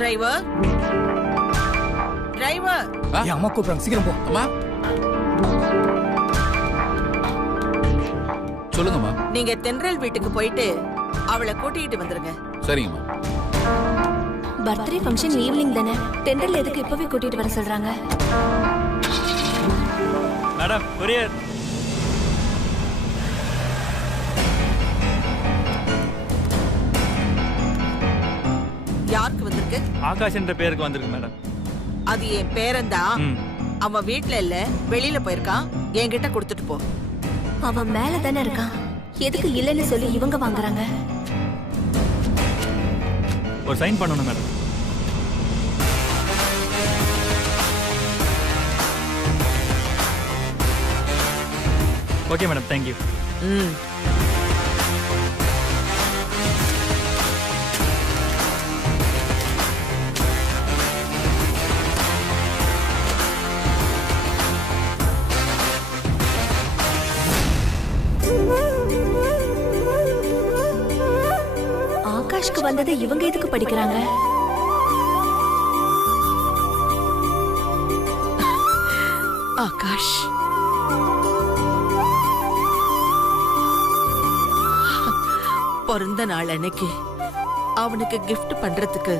Driver driver என் அம்மா கூப்பிடுறாங்க, சீக்கிரம் போ. அம்மா சொல்லுங்கம்மா. நீங்க தென்றல் வீட்டுக்கு போயிட்டு அவளை கூட்டிட்டு வந்துருங்க. சரிங்கம்மா. பர்த்டே ஃபங்க்ஷன் ஈவினிங் தானே, தென்றல் எதுக்கு இப்பவே கூட்டிட்டு வர சொல்றாங்க? Madam courier. யாருக்கு வந்திருக்கு? ஆகாஷ் என்ற பேருக்கு வந்திருக்கு மேடம். அது என் பேரன்தான். அவன் வீட்ல இல்ல, வெளியில போயிருக்கான். என்கிட்ட கொடுத்துட்டு போ. அவன் மேல தானே இருக்கான், எதுக்கு இல்லைன்னு சொல்லி இவங்க வாங்குறாங்க? ஒரு சைன் பண்ணணும் மேடம். Okay madam, thank you. ஆகாஷ்க்கு வந்தது இவங்க எதுக்கு படிக்கிறாங்க? ஆகாஷ் பிறந்த நாள் அன்னைக்கு அவனுக்கு கிஃப்ட் பண்றதுக்கு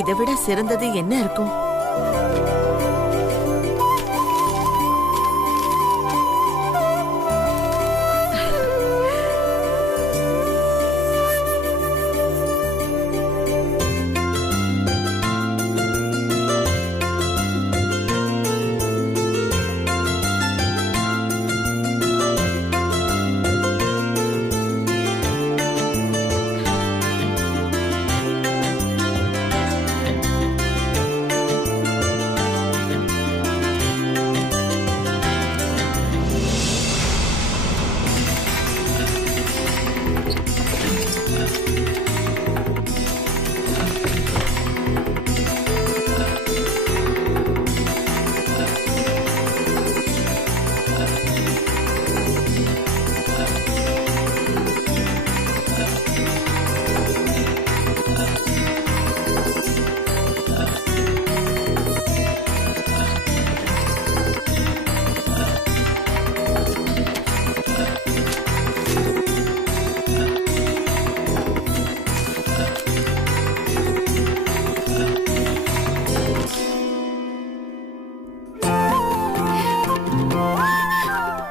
இதை விட சிறந்தது என்ன இருக்கும்?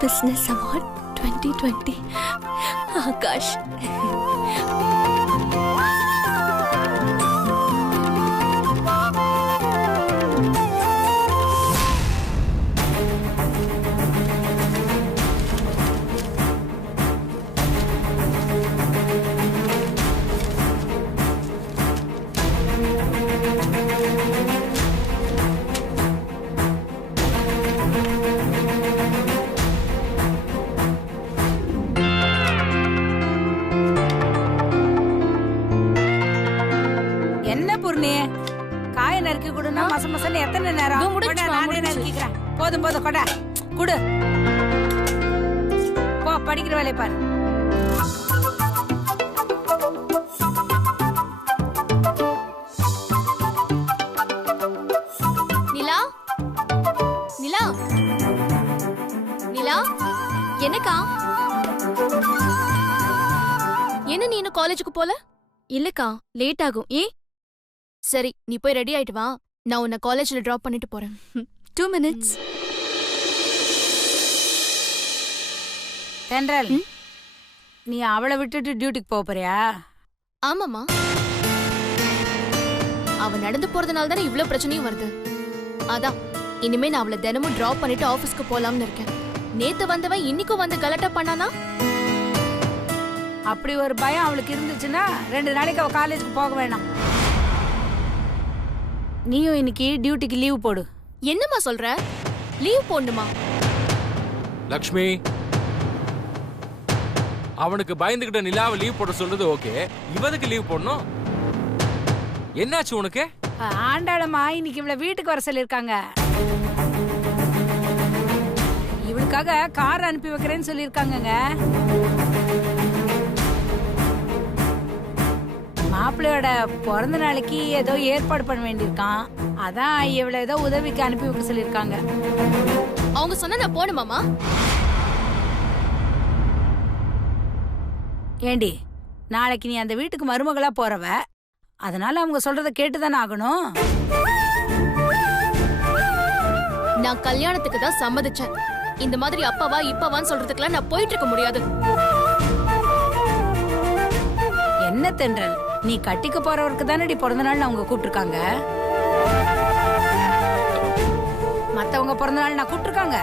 Business Award 2020 Akash. காய நறுக்கி கொடுனா மசமசன்னு எத்தனை நேரம்? நானே நறுக்கிக்கிறேன். போதும் போதும் கொடா குடு. போ படிக்கிற வேலையை பாரு. நிலா நிலா நிலா, என்னக்கா? என்ன நீ இன்னும் காலேஜுக்கு போல? இல்லக்கா, லேட் ஆகும். ஏன்? சரி, நீ போய் ரெடி ஆயிட்டு வா, நான் உன்னை காலேஜ்ல டிராப் பண்ணிட்டு போறேன். 2 minutes. தென்றல், நீ அவளை விட்டுட்டு டியூட்டிக்கு போறியா? ஆமாமா, அவ நடந்து போறதுனால தானே இவ்ளோ பிரச்சனையும் வருது. அதான் இனிமே நான் அவளை தினமும் டிராப் பண்ணிட்டு ஆபீஸ்க்கு போலாம்னு இருக்கேன். நேத்து வந்தவன் இன்னைக்கும் வந்து கலட்டா பண்ணானா? அப்படி ஒரு பயம் அவளுக்கு இருந்துச்சுன்னா 2 நாளைக்கு அவ காலேஜுக்கு போக வேணாம். நீயும் இன்னைக்கு டியூட்டிக்கு லீவ் போடு. என்னம்மா சொல்ற? லீவ் போடணுமா? லக்ஷ்மி, அவனுக்கு பயந்துகிட்ட நிலாவை லீவ் போட சொல்றது ஓகே, இவனுக்கு லீவ் போடணும்? என்னாச்சு உனக்கு? ஆண்டாளம்மா இன்னைக்கு இவளை வீட்டுக்கு வர சொல்லிருக்காங்க. இவளுக்காக கார் அனுப்பி வைக்கிறேன்னு சொல்லிருக்காங்க. மாப்பிள்ளையோட பிறந்த நாளைக்கு ஏதோ ஏற்பாடு பண்ண வேண்டியிருக்கான். அதான் இவ்வளவு ஏதோ உதவிக்கு அனுப்பி வைக்க சொல்லியிருக்காங்க. அவங்க சொன்னா நான் போணுமாமா? ஏண்டி, நாளைக்கு நீ அந்த வீட்டுக்கு மருமகளா போறவ, அதனால அவங்க சொல்றத கேட்டுதானே ஆகணும். நான் கல்யாணத்துக்கு தான் சம்மதிச்சேன். இந்த மாதிரி அப்பவா இப்பவான்னு சொல்றதுக்குலாம் நான் போயிட்டு இருக்க முடியாது. என்ன தென்றல், நீ கட்டிக்க போறவருக்கு தானடி பிறந்த நாள் அவங்க கூப்பிட்டுருக்காங்க. மத்தவங்க பிறந்த நாள் நான் கூப்பிட்டுருக்காங்க.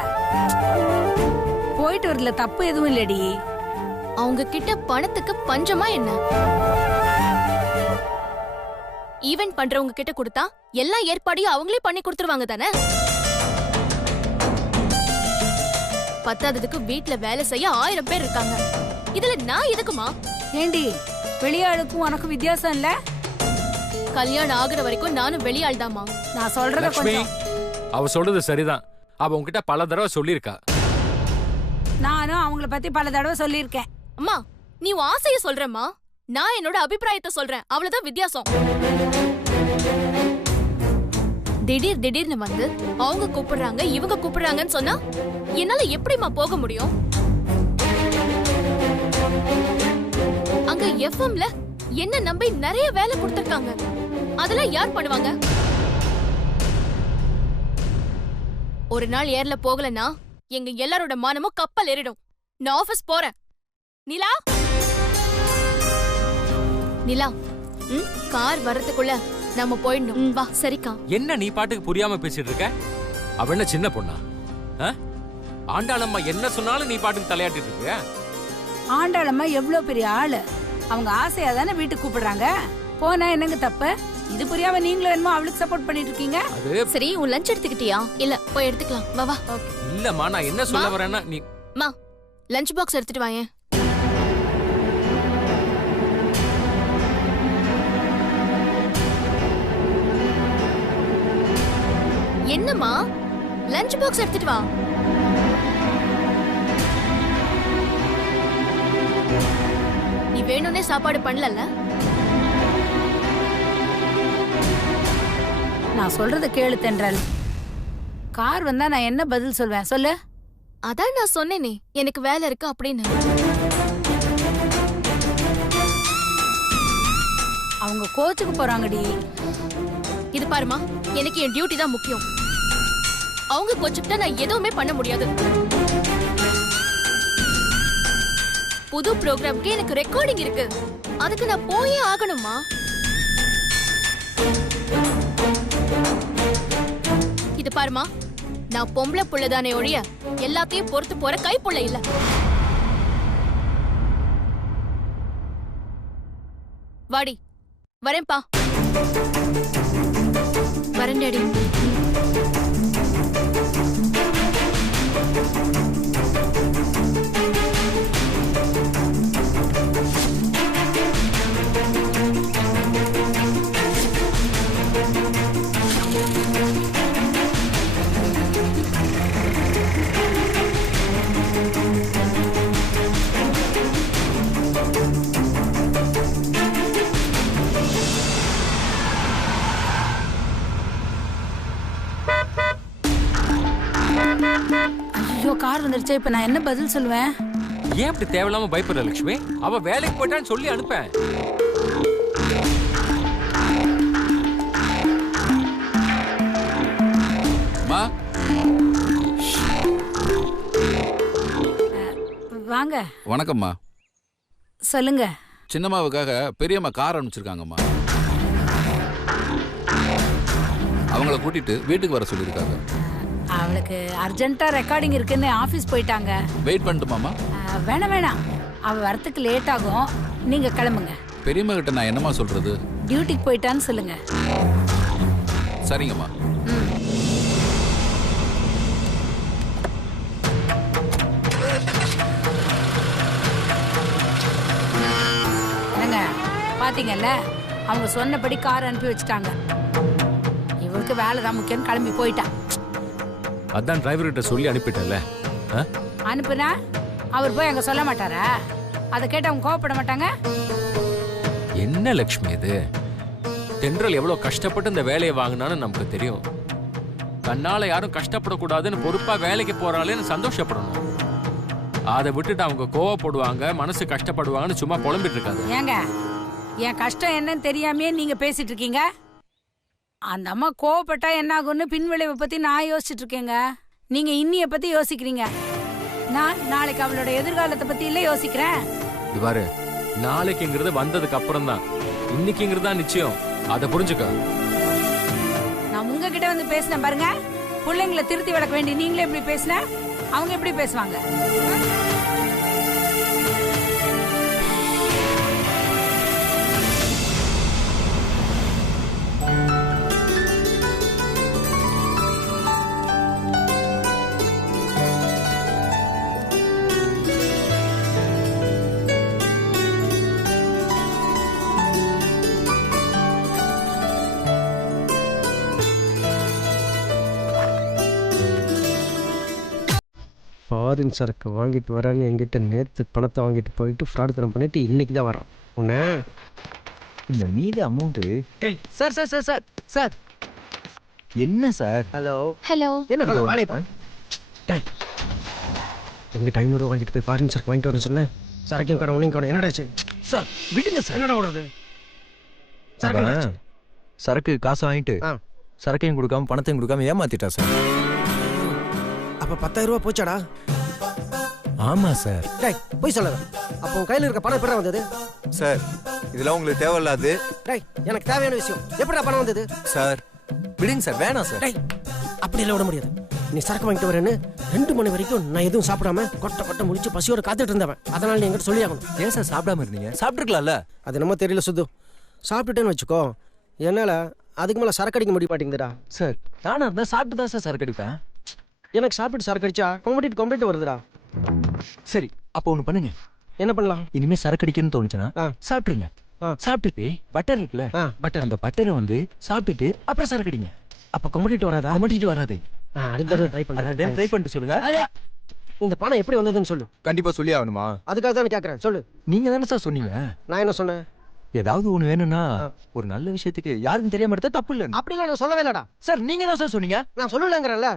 போயிட்டு வரல, தப்பு எதுவும் இல்லடி. அவங்க கிட்ட பணத்துக்கு பஞ்சமா என்ன? ஈவென்ட் பண்றவங்க கிட்ட கொடுத்தா எல்லா ஏற்பாடையும் அவங்களே பண்ணி கொடுத்துருவாங்க தானே? பத்தாததுக்கு வீட்ல வேலை செய்ய 1000 பேர் இருக்காங்க. இதுல நான் எதுக்குமா? ஏண்டி, வெளியாளுக்கும் உனக்கும் வித்தியாசம் இல்ல? கல்யாணம் ஆகுற வரைக்கும் நானும் வெளியாள் தாமா. நான் சொல்றத லட்சுமி, கொஞ்சம். அவ சொல்றது சரிதான். அவ உன்கிட்ட பல தடவை சொல்லியிருக்கா. நானும் அவங்கள பத்தி பல தடவை சொல்லியிருக்கேன். அம்மா, நீ உன் ஆசைய சொல்றேம்மா, நான் என்னோட அபிப்பிராயத்தை சொல்றேன். அவ்வளவுதான் வித்தியாசம். திடீர் திடீர்னு வந்து அவங்க கூப்பிடுறாங்க இவங்க கூப்பிடுறாங்கன்னு சொன்னா என்னால எப்படிமா போக முடியும்? அங்க எஃப்எம்ல என்ன நம்பி நிறைய வேலை கொடுத்திருக்காங்க. அதெல்லாம் யார் பண்ணுவாங்க? ஒரு நாள் ஏர்ல போகலன்னா எங்க எல்லாரோட மானமும் கப்பல் ஏறிடும். நான் ஆபீஸ் போறேன். நிலா, நிலா, கார் வர்றதுக்குள்ள நம்ம போயிடணும். வா. சரிக்கா. என்ன நீ பாட்டுக்கு புரியாம பேசிட்டு இருக்க? அவ என்ன சின்ன பொண்ணா? ஆண்டாளம்மா என்ன சொன்னாலும் நீ பாட்டுக்கு தலையாட்டிட்டு இருக்க. ஆண்டாளம்மா எவ்வளவு பெரிய ஆளு, அவங்க ஆசையா தானே வீட்டுக்கு கூப்பிடுறாங்க. போனா என்னங்க தப்பு? இது புரியாம நீங்களும் என்னமோ அவளுக்கு சப்போர்ட் பண்ணிட்டு இருக்கீங்க. அது சரி, உன் லஞ்ச் எடுத்துக்கிட்டியா? இல்ல, போய் எடுத்துக்கலாம். வா வா. இல்லம்மா, நான் என்ன சொல்ல வரேன்னா, நீ மா லஞ்ச் பாக்ஸ் எடுத்துட்டு வாயேன். என்னம்மா, லஞ்ச் பாக்ஸ் எடுத்துட்டு வா. நீ வேணும்னே சாப்பாடு பண்ணலல்ல? நான் சொல்றத கேளு தென்றல். கார் வந்தா நான் என்ன பதில் சொல்வேன் சொல்லு? அதான் நான் சொன்னேனே, எனக்கு வேலை இருக்கு அப்படின்னு. அவங்க கோச்சுக்கு போறாங்கடி. இது பாருமா, எனக்கு என் டியூட்டி தான் முக்கியம். அவங்க கோச்சுக்கிட்டா நான் எதுவுமே பண்ண முடியாது. புது ப்ரோக்ராம்க்கு எனக்கு ரெக்கார்டிங் இருக்கு. அதுக்கு நான் போயே ஆகணுமா? இது பாருமா, நான் பொம்பளை புள்ளதானே ஒழிய எல்லாத்தையும் பொறுத்து போற கைப்புள்ள இல்ல. வாடி. வரேன்பா. வரேன் டாடி. ஐயோ, கார் வந்துருச்சே. இப்ப நான் என்ன பதில் சொல்லுவேன்? ஏன் இப்படி தேவையில்லாம பயப்படுற லட்சுமி? அவ வேலைக்கு போயிட்டான்னு சொல்லி அனுப்பேன். வாங்க. வணக்கம்மா. சொல்லுங்க. சின்னம்மாவுக்காக பெரியம்மா கார் அனுப்பிச்சிருக்காங்கம்மா. அவங்கள கூட்டிட்டு வீட்டுக்கு வர சொல்லியிருக்காங்க. அவளுக்கு அர்ஜென்ட்டா ரெக்கார்டிங் இருக்குன்னு ஆபீஸ் போயிட்டாங்க. வெயிட் பண்ணட்டுமாம்மா? வேணாம் வேணாம், அவ வரத்துக்கு லேட் ஆகும். நீங்க கிளம்புங்க. பெரியம்மா கிட்ட நான் என்னம்மா சொல்றது? டியூட்டிக்கு போயிட்டான்னு சொல்லுங்க. சரிங்கம்மா. என்னங்க, பாத்தீங்கல்ல, அவங்க சொன்னபடி கார் அனுப்பி வச்சுட்டாங்க. இவளுக்கு வேலை தான் முக்கியம், கிளம்பி போயிட்டா. அதான் டிரைவர் கிட்ட சொல்லி அனுப்பிட்டல. அனுப்புனா அவர் போய் அங்க சொல்ல மாட்டாரா? அதை கேட்டு அவங்க கோவப்பட மாட்டாங்க? என்ன லக்ஷ்மி இது? தென்றல் எவ்வளவு கஷ்டப்பட்டு இந்த வேலையை வாங்கினான்னு நமக்கு தெரியும். தன்னால யாரும் கஷ்டப்படக்கூடாதுன்னு பொறுப்பா வேலைக்கு போறாளேன்னு சந்தோஷப்படணும். அதை விட்டுட்டு அவங்க கோவப்படுவாங்க, மனசு கஷ்டப்படுவாங்கன்னு சும்மா புலம்பிட்டு இருக்காங்க. ஏங்க என் கஷ்டம் என்னன்னு தெரியாமே நீங்க பேசிட்டு இருக்கீங்க. அந்த அம்மா கோவப்பட்டா என்ன ஆகும்னு பின்விளைவை பத்தி நான் யோசிச்சுட்டு இருக்கேங்க. நீங்க இன்னிய பத்தி யோசிக்கிறீங்க. நான் நாளைக்கு அவளோட எதிர்காலத்தை பத்தி இல்ல யோசிக்கிறேன். இவ்வாறு நாளைக்குங்கிறது வந்ததுக்கு அப்புறம் தான், இன்னைக்குங்கிறது தான் நிச்சயம். அதை புரிஞ்சுக்க. நான் உங்ககிட்ட வந்து பேசினேன் பாருங்க. பிள்ளைங்களை திருத்தி வளர்க்க வேண்டிய நீங்களே எப்படி பேசின, அவங்க எப்படி பேசுவாங்க? ஃபாரின் சரக்கு வாங்கிட்டு வரான்னு என்கிட்ட நேற்று பணத்தை வாங்கிட்டு போயிட்டு ஃப்ராட்தனம் பண்ணிட்டு இன்னைக்கு தான் வரான். உன்ன இந்த மீது amount. Sir sir sir sir sir என்ன சார்? Hello hello. என்ன வாழைப்பா எங்கிட்ட 500 ரூபா வாங்கிட்டு போய் ஃபாரின் சரக்கு வாங்கிட்டு வரேன் சொன்னேன். சரக்கையும் கடை உனையும் கடை என்னடா சார் விடுங்க சார். என்னடா ஓடுறது? சரக்கு காசை வாங்கிட்டு சரக்கையும் கொடுக்காம பணத்தையும் கொடுக்காம ஏமாத்திட்டா சார். அப்போ 10,000 ரூபா போச்சாடா? ஆமா சார். டேய் போய் சொல்லாத. அப்போ உன் கையில் இருக்க பணம் எப்படா வந்தது? சார் இதெல்லாம் உங்களுக்கு தேவையில்லாது. டேய் எனக்கு தேவையான விஷயம் எப்படா பணம் வந்தது? சார் விடுங்க சார், வேணாம் சார். டேய் அப்படி எல்லாம் விட முடியாது. நீ சரக்கு வாங்கிட்டு வரேன்னு 2 மணி வரைக்கும் நான் எதுவும் சாப்பிடாம கொட்டை முடிச்சு பசியோட காத்துட்டு இருந்தவன். அதனால நீ எங்கிட்ட சொல்லி ஆகணும். ஏன் சார் சாப்பிடாம இருந்தீங்க? சாப்பிட்டுருக்கலாம்ல. அது நம்ம தெரியல சுத்து. சாப்பிட்டுட்டேன்னு வச்சுக்கோ, என்னால் அதுக்கு மேலே சரக்கு அடிக்க முடிய மாட்டேங்குதுடா. சார் நானா இருந்தா சாப்பிட்டு தான் சார் சரக்கு அடிப்பேன். எனக்கு சாப்பிட்டு சரக்கு அடிச்சா கம்ப்ளீட் வருதுடா. சரி அப்போ ஒன்று பண்ணுங்க. என்ன பண்ணலாம்? இனிமே சரக்கு அடிக்கணும்னு தோணுச்சுன்னா சாப்பிட்டுருங்க. சாப்பிட்டுட்டு பட்டர் இருக்குல்ல, பட்டர், அந்த பட்டரை வந்து சாப்பிட்டுட்டு அப்புறம் சரக்கு அடிங்க. அப்போ கம்ப்ளீட் வராதா? கம்ப்ளீட் வராது. அடுத்த ட்ரை பண்ணுறேன். ட்ரை பண்ணிட்டு சொல்லுங்க. இந்த பணம் எப்படி வந்ததுன்னு சொல்லு. கண்டிப்பா சொல்லி ஆகணுமா? அதுக்காக தான் கேட்குறேன், சொல்லு. நீங்க தானே சார் சொன்னீங்க. நான் என்ன சொன்னேன்? ஏதாவது ஒண்ணு வேணும்னா ஒரு நல்ல விஷயத்துக்கு யாருக்கும் தெரியாம எடுத்தா தப்பு இல்லை. அப்படிலாம் நான் சொல்லவே இல்லடா. சார் நீங்க தான் சார் சொன்னீங்க. நான் சொல்லலங்கிறேன்ல.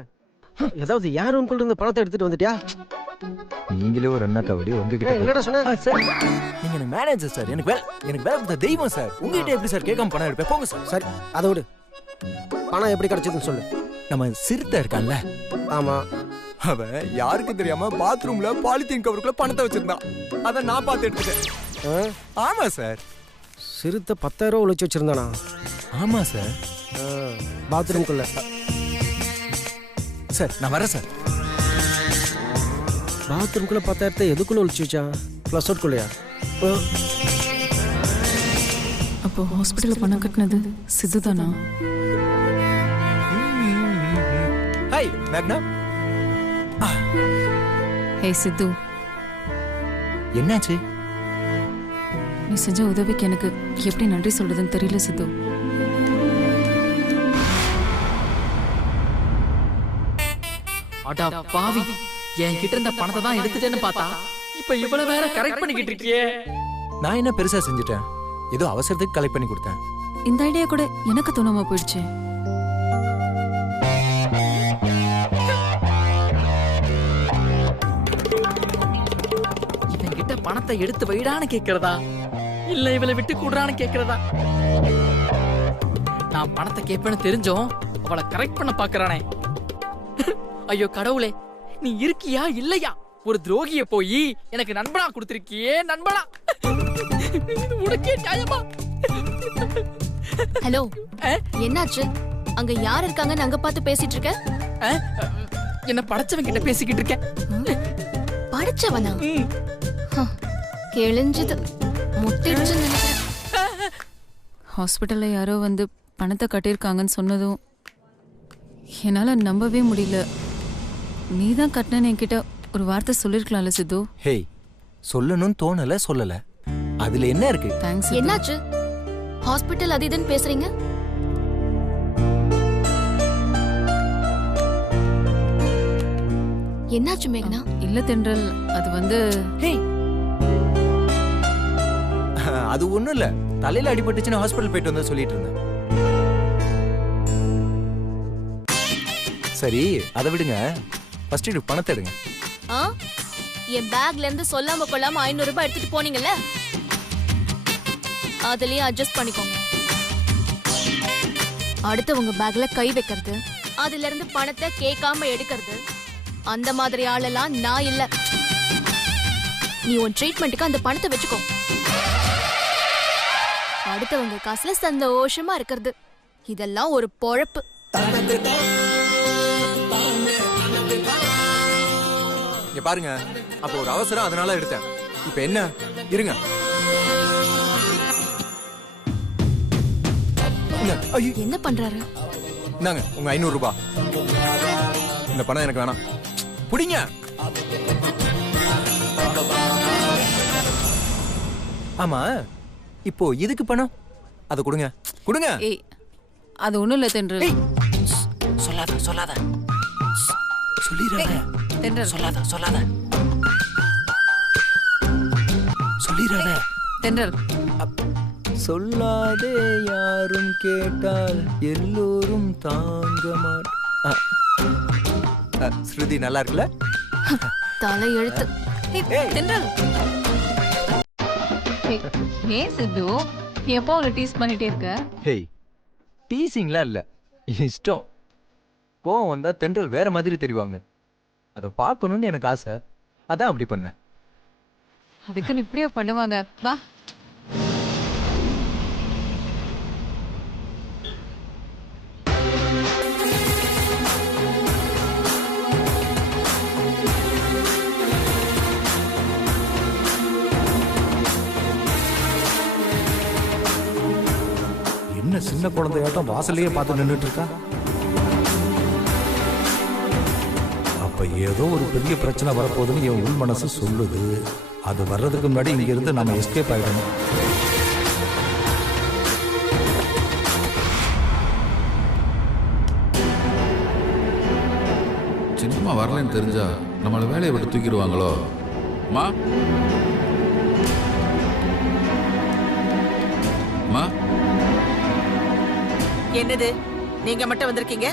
ஏதாவது யாரும் இருந்து பணத்தை எடுத்துட்டு வந்துட்டியா? நீங்களே ஒரு அண்ணா கபடி உங்ககிட்ட என்னடா சொன்ன? சார் நீங்க எனக்கு மேனேஜர் சார். எனக்கு வேலை கொடுத்த தெய்வம் சார். உங்ககிட்ட எப்படி சார் கேட்காம பணம் எடுப்பேன்? போங்க சார். சரி அதை விடு. பணம் எப்படி கிடைச்சதுன்னு சொல்லு. நம்ம சிறுத்தை இருக்கான்ல, ஆமா, அவன் யாருக்கும் தெரியாம பாத்ரூம்ல பாலித்தீன் கவருக்குள்ள பணத்தை வச்சிருந்தான். அத நான் பார்த்து எடுத்துட்டேன். ஆமா சார். சிறுத்தை 10,000 ரூபா ஒழிச்சு வச்சிருந்தானா? ஆமா சார். பாத்ரூம்குள்ள. சார் நான் வரேன் சார். பாத்ரூம்குள்ள 10,000 எதுக்குள்ள ஒழிச்சு வச்சான்? ப்ளஸ் அவுட்குள்ளையா? அப்போ ஹாஸ்பிட்டலில் பணம் கட்டினது சித்துதானா? ஹாய் மேக்னா. ஹே சித்து, என்னாச்சு? நீ செஞ்ச உதவிக்கு எனக்கு எப்படி நன்றி சொல்றதுன்னு தெரியல சித்து. அடா பாவி, என்கிட்ட இருந்த பணத்தை தான் எடுத்துட்டேன்னு பார்த்தா இப்ப இவ்வளவு வேற கரெக்ட் பண்ணிக்கிட்டு இருக்கியே. நான் என்ன பெருசா செஞ்சுட்டேன்? ஏதோ அவசரத்துக்கு கலெக்ட் பண்ணி கொடுத்தேன். இந்த ஐடியா கூட எனக்கு தோணாம போயிடுச்சு. இவன் கிட்ட பணத்தை எடுத்து வைடான்னு கேக்குறதா இல்ல இவளை விட்டு கூடுறான்னு கேக்குறதா? நான் பணத்தை கேட்பேன்னு தெரிஞ்சோம் அவளை கரெக்ட் பண்ண பாக்குறானே. ஐயோ கடவுளே, நீ இருக்கியா இல்லையா? ஒரு துரோகிய போய் எனக்கு நண்பனா கொடுத்திருக்கியே, நண்பனா. உனக்கே நியாயமா? ஹலோ, என்னாச்சு? அங்க யார் இருக்காங்கன்னு அங்க பார்த்து பேசிட்டு இருக்க? என்ன படைச்சவன் கிட்ட பேசிக்கிட்டு இருக்கேன். படைச்சவனா? கிழிஞ்சது, முட்டிடுச்சுன்னு நினைக்கிறேன். ஹாஸ்பிட்டல்ல யாரோ வந்து பணத்தை கட்டியிருக்காங்கன்னு சொன்னதும் என்னால நம்பவே முடியல. நீ தான் கட்டினு என்கிட்ட ஒரு வார்த்தை சொல்லிருக்கலாம்ல சித்து. ஹேய், சொல்லணும்னு தோணல, சொல்லல. அதுல என்ன இருக்கு? தேங்க்ஸ். என்னாச்சு? ஹாஸ்பிட்டல் அது இதுன்னு பேசுறீங்க? என்னாச்சு மேகனா? இல்ல தென்றல், அது வந்து அது ஒண்ணும் இல்ல. தலையில அடிபட்டுச்சுன்னு ஹாஸ்பிட்டல் போயிட்டு வந்தா சொல்லிட்டு இருந்தேன். சரி அதை விடுங்க, ஃபர்ஸ்ட் இது பணத்தை எடுங்க. என் பேக்ல இருந்து சொல்லாம கொள்ளாம 500 ரூபாய் எடுத்துட்டு போனீங்கல்ல, அதுலயே அட்ஜஸ்ட் பண்ணிக்கோங்க. அடுத்து உங்க பேக்ல கை வைக்கிறது, அதுல இருந்து பணத்தை கேட்காம எடுக்கிறது, அந்த மாதிரி ஆளெல்லாம் நான் இல்ல. நீ உன் ட்ரீட்மெண்ட்டுக்கு அந்த பணத்தை வச்சுக்கோ. அடுத்தவங்க காசுல சந்தோஷமா இருக்கிறது, இதெல்லாம் ஒரு பொழப்பு. இங்க பாருங்க, அப்போ ஒரு அவசரம் அதனால எடுத்தேன். இப்ப என்ன இருங்க. என்ன பண்றாரு? இந்தாங்க உங்க 500 ரூபாய். இந்த பணம் எனக்கு வேணாம், புடிங்க. ஆமா, இப்போ இதுக்கு பணம் அதை கொடுங்க, கொடுங்க. ஏய், அது ஒண்ணும் இல்ல தென்றல். சொல்லாத சொல்லாத சொல்லிடுறேன். தென்றல் சொல்லாத சொல்லாத சொல்லிடுறேன். தென்றல் சொல்லாதே யாரும் கேட்டால் எல்லோரும் தாங்க ஸ்ருதி நல்லா இருக்குல்ல? தலை எழுத்து. தென்றல் ஏன் சித்து எப்போ அவளை டீஸ் பண்ணிட்டே இருக்க? ஹேய், டீசிங்லாம் இல்ல, இஷ்டம். கோவம் வந்தா தென்றல் வேற மாதிரி தெரிவாங்க, அதை பார்க்கணும்னு எனக்கு ஆசை, அதான் அப்படி பண்ணேன். அதுக்குன்னு இப்படியே பண்ணுவாங்க? வா. என்ன சின்ன குழந்தையாட்டம் வாசலையே பார்த்து நின்றுட்டு இருக்கா? அப்ப ஏதோ ஒரு பெரிய பிரச்சனை வரப்போகுதுன்னு என் உள் மனசு சொல்லுது. அது வர்றதுக்கு முன்னாடி இங்க இருந்து நம்ம எஸ்கேப் ஆயிடணும். சின்னம்மா வரலன்னு தெரிஞ்சா நம்மளை வேலையை விட்டு தூக்கிடுவாங்களோ? மா மா, என்னது நீங்க மட்டும் வந்திருக்கீங்க?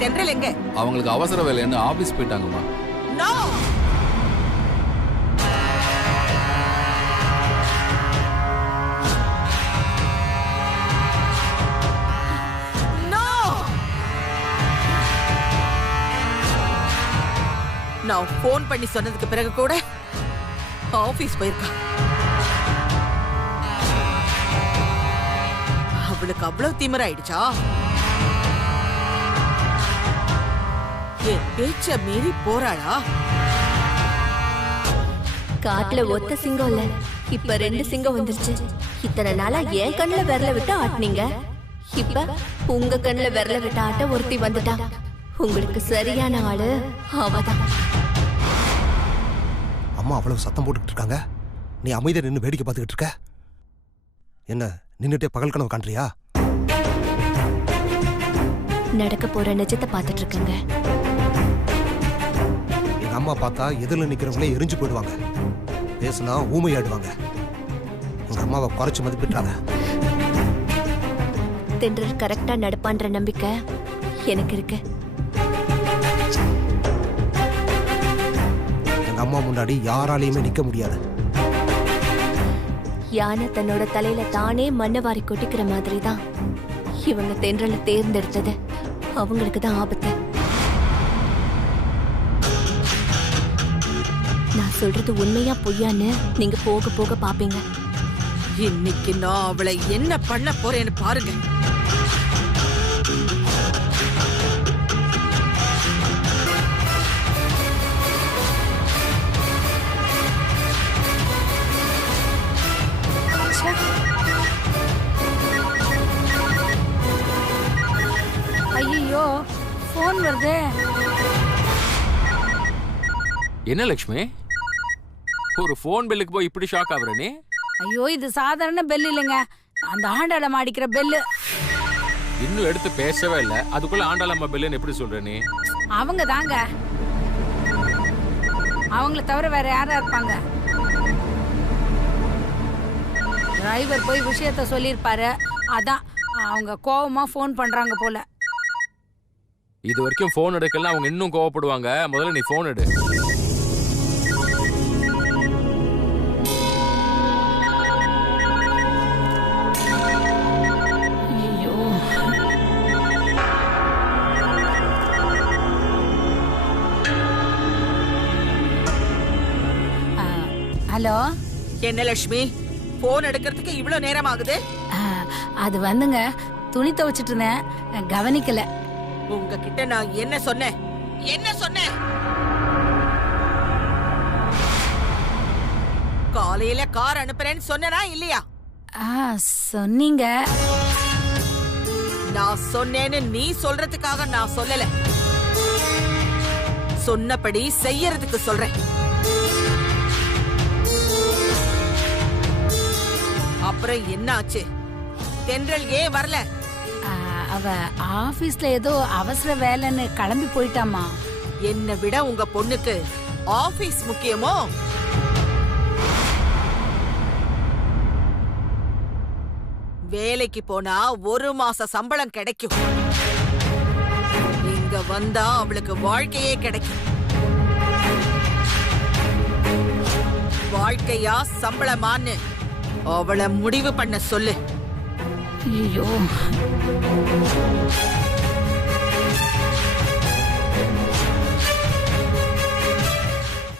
தென்றல் எங்க? அவங்களுக்கு அவசர வேலைன்னு ஆபீஸ் போயிட்டாங்கம்மா. நோ, நோ, நான் போன் பண்ணி சொன்னதுக்கு பிறகு கூட ஆபீஸ் போயிருக்கா. அவளுக்கு அவ்வளவு திமிராயிடுச்சா? என் பேச்ச மீறி போறாளா? காட்டுல ஒத்த சிங்கம் இல்ல, இப்ப 2 சிங்கம் வந்துருச்சு. இத்தனை நாளா என் கண்ணுல விரல விட்டு ஆட்டினீங்க, இப்ப உங்க கண்ணுல விரல விட்டு ஆட்ட ஒருத்தி வந்துட்டா. உங்களுக்கு சரியான ஆளு அவதான். அம்மா அவ்வளவு சத்தம் போட்டுக்கிட்டு இருக்காங்க, நீ அமைதியா நின்று வேடிக்கை பார்த்துக்கிட்டு இருக்க. என்ன நின்னுட்டே பகல் கனவு காண்றியா? நடக்க போற நிஜத்தை பார்த்துட்டு இருக்கங்க. எங்க அம்மா பார்த்தா எதிரில் நிக்கிறவங்களே எரிஞ்சு போயிடுவாங்க, பேசுனா ஊமையாடுவாங்க. உங்க அம்மாவை குறைச்சு மதிப்பிட்டாங்க. தென்றல் கரெக்டா நடப்பான்ற நம்பிக்கை எனக்கு இருக்கு. எங்க அம்மா முன்னாடி யாராலையுமே நிக்க முடியாது. யானை தன்னோட தலையில தானே மண்ணை வாரி கொட்டிக்கிற மாதிரி தான் இவங்க தென்றலை தேர்ந்தெடுத்தது. அவங்களுக்கு தான் ஆபத்து. நான் சொல்றது உண்மையா பொய்யான்னு நீங்க போக போக பாப்பீங்க. இன்னைக்கு நான் அவளை என்ன பண்ண போறேன்னு பாருங்க. ஐயோ, போன் வருது. என்ன லட்சுமி, ஒரு போன் பெல்லுக்கு போய் இப்படி ஷாக் ஆகுற நீ? ஐயோ, இது சாதாரண பெல் இல்லைங்க, அந்த ஆண்டாளம் அடிக்கிற பெல்லு. இன்னும் எடுத்து பேசவே இல்லை, அதுக்குள்ள ஆண்டாளம்மா பெல்லுன்னு எப்படி சொல்ற நீ? அவங்க தாங்க, அவங்கள தவிர வேற யாரா இருப்பாங்க? டிரைவர் போய் விஷயத்த சொல்லியிருப்பாரு. அதான் அவங்க கோவமா ஃபோன் பண்றாங்க போல. இது வரைக்கும் ஃபோன் எடுக்கலாம், அவங்க இன்னும் கோவப்படுவாங்க. முதல்ல நீ ஃபோன் எடு. ஹலோ, என்ன லட்சுமி, போன் எடுக்கிறதுக்கு இவ்வளவு நேரம் ஆகுது? அது வந்துங்க, துணி துவைச்சிட்டு இருந்தேன், கவனிக்கல. உங்ககிட்ட நான் என்ன சொன்னேன்? காலையில கார் அனுப்புறேன்னு சொன்னனா இல்லையா? சொன்னீங்க. நான் சொன்னேன்னு நீ சொல்றதுக்காக நான் சொல்லல, சொன்னபடி செய்யறதுக்கு சொல்றேன். அப்புறம் என்ன ஆச்சு? தென்றல் ஏன் வரல? அவ ஆபீஸ்ல ஏதோ அவசர வேலைன்னு கிளம்பி போயிட்டாமா. என்னை விட உங்க பொண்ணுக்கு ஆபீஸ் முக்கியமோ? வேலைக்கு போனா 1 மாச சம்பளம் கிடைக்கும், இங்க வந்தா அவளுக்கு வாழ்க்கையே கிடைக்கும். வாழ்க்கையா சம்பளமான்னு அவளை முடிவு பண்ண சொல்லு. ஐயோ,